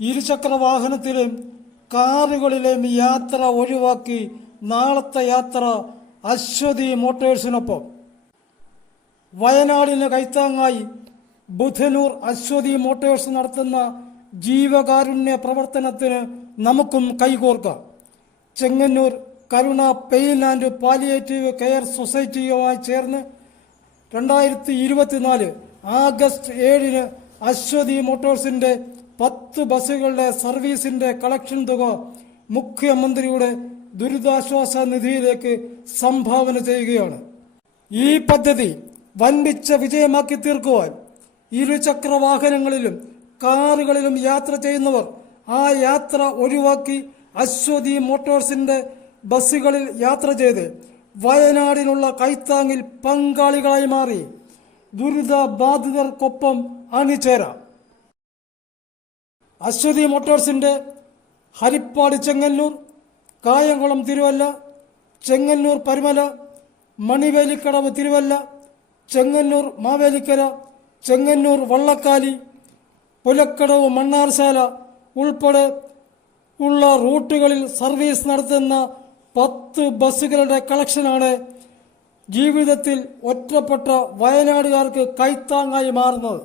ഇരുചക്ര വാഹനത്തിലും കാറുകളിലെയും യാത്ര ഒഴിവാക്കി നാളത്തെ യാത്ര അശ്വതി മോട്ടോഴ്സിനൊപ്പം. വയനാടിന് കൈത്താങ്ങായി ബുധനൂർ അശ്വതി മോട്ടോഴ്സ് നടത്തുന്ന ജീവകാരുണ്യ പ്രവർത്തനത്തിന് നമുക്കും കൈകോർക്കാം. ചെങ്ങന്നൂർ കരുണ പെയിൻ ആൻഡ് പാലിയേറ്റീവ് കെയർ സൊസൈറ്റിയുമായി ചേർന്ന് 2024 ആഗസ്റ്റ് 7 അശ്വതി മോട്ടോഴ്സിന്റെ 10 ബസ്സുകളുടെ സർവീസിന്റെ കളക്ഷൻ തുക മുഖ്യമന്ത്രിയുടെ ദുരിതാശ്വാസ നിധിയിലേക്ക് സംഭാവന ചെയ്യുകയാണ്. ഈ പദ്ധതി വൻപിച്ച വിജയമാക്കി തീർക്കുവാൻ ഇരുചക്ര വാഹനങ്ങളിലും കാറുകളിലും യാത്ര ചെയ്യുന്നവർ ആ യാത്ര ഒഴിവാക്കി അശ്വതി മോട്ടോഴ്സിന്റെ ബസ്സുകളിൽ യാത്ര ചെയ്ത് വയനാടിനുള്ള കൈത്താങ്ങിൽ പങ്കാളികളായി മാറി ദുരിതബാധിതർക്കൊപ്പം അണിചേരാം. അശ്വതി മോട്ടോഴ്സിന്റെ ഹരിപ്പാട് ചെങ്ങന്നൂർ, കായംകുളം തിരുവല്ല, ചെങ്ങന്നൂർ പരുമല, മണിവേലിക്കടവ് തിരുവല്ല, ചെങ്ങന്നൂർ മാവേലിക്കര, ചെങ്ങന്നൂർ വള്ളക്കാലി, പുലക്കടവ് മണ്ണാർശാല ഉൾപ്പെടെ ഉള്ള റൂട്ടുകളിൽ സർവീസ് നടത്തുന്ന 10 ബസ്സുകളുടെ കളക്ഷനാണ് ജീവിതത്തിൽ ഒറ്റപ്പെട്ട വയനാടുകാർക്ക് കൈത്താങ്ങായി മാറുന്നത്.